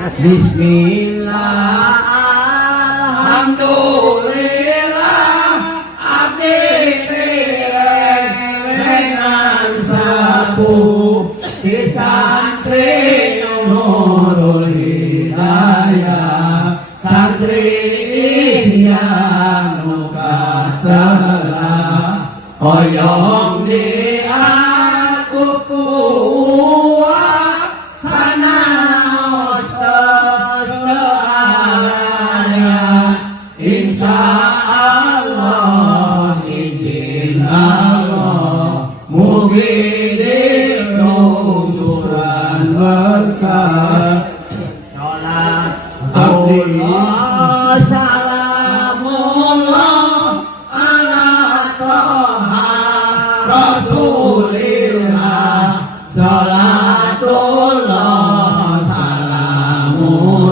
Bismillah, alhamdulillah, abdi dengan sabu di santri Nurul Hidayah, santri yang nukatela oyong di aku kuat sana insya Allah izin Allah mugi dinusuran berkah sholat Allah salamullah ala toha rasulillah sholatullah salamullah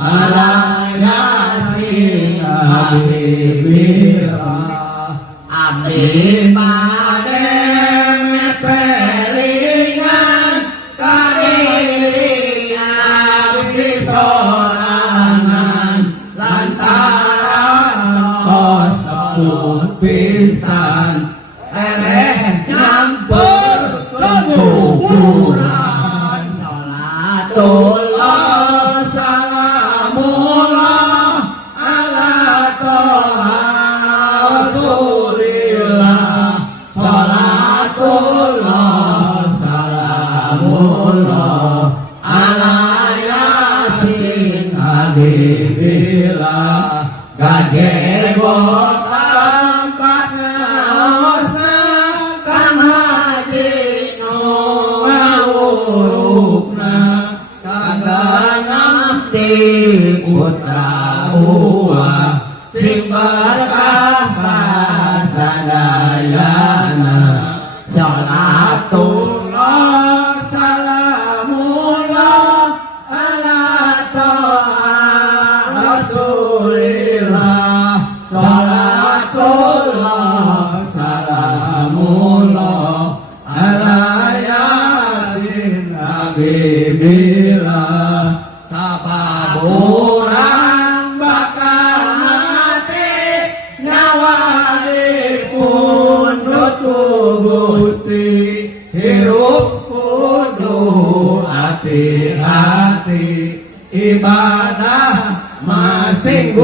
ala yasin habibillah abdi pade mepelingan kadiri abdi sorangan lantaran kosong pisan nyampur keguguran sholatullah salamullah ala toha rasulillah sholatullah salamullah ala yasin habibillah gage botam patna kang haji nu ngawurukna kaganyakti putra uwa sing berkah kasadayana sholatullah salamullah ala toha rasulillah sholatullah salamullah ala yasin habibillah sababurang bakal mati nyawalipun nutu gusti hirup kudu hati-hati ibadah masing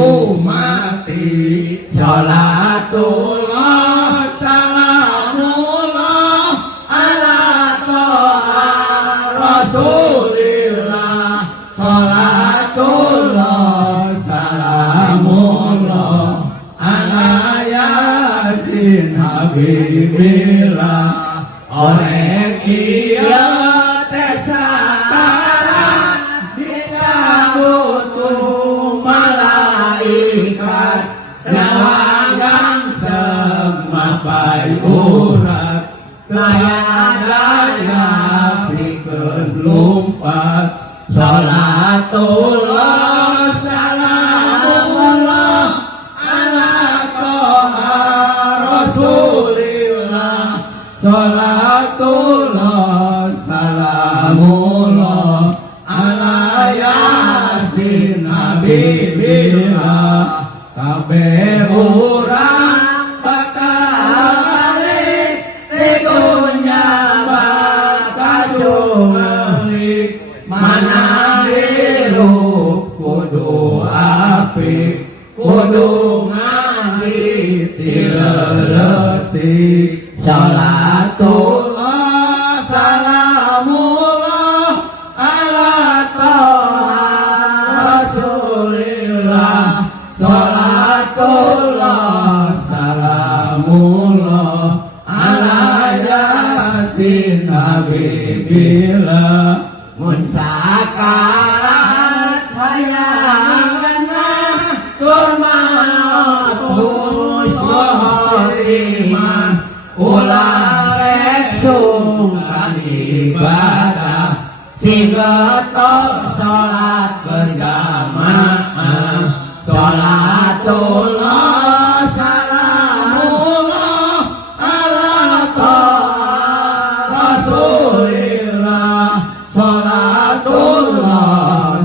mati sholatullah salamullah ala toha rasulillah sholatullah salamullah ala yasin habibillah orang iya tersakaran dicabut malaikat nyawanggang semapai urat daya pikeun lumpat sholatullah salamullah ala toha rasulillah sholatullah salamullah ala yasin habibillah kabeh urang bakal balik di dunya bakal balik mana hirup kudu apik kudu ngahiti leletik sholatullah salamullah ala toha rasulillah sholatullah salamullah ala yasin habibillah mun sakarat hayangna turmanot muslimah ulah resung ibadah sigetok sholat berjamaah sholatullah salamullah ala toha rasulillah sholatullah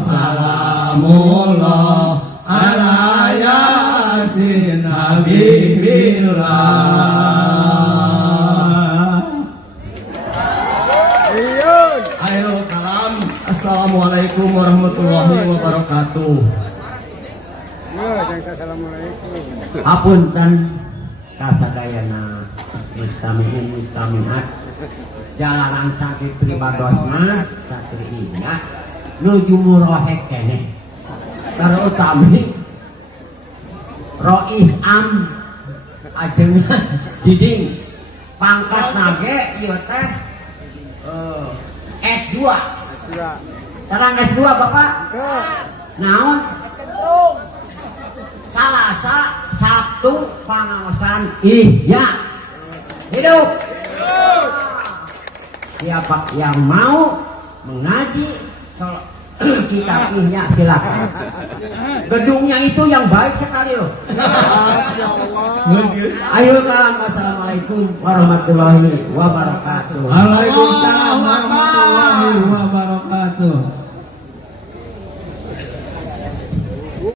Assalamualaikum warahmatullahi wabarakatuh. Assalamualaikum. Apunten kasadayana mustamiat jalanan sakit pribadosna satri indah nuju murohek kene terutami Rois Am ajeng diding pangkat nage ieu teh S2 terang S2 Bapak naon Salasa Sabtu pangaosan iya hidup siapa yang mau mengaji kitabnya silakan gedungnya itu yang baik sekali loh. Ayo kalam. Assalamualaikum warahmatullahi wabarakatuh. Waalaikumsalam warahmatullahi wabarakatuh.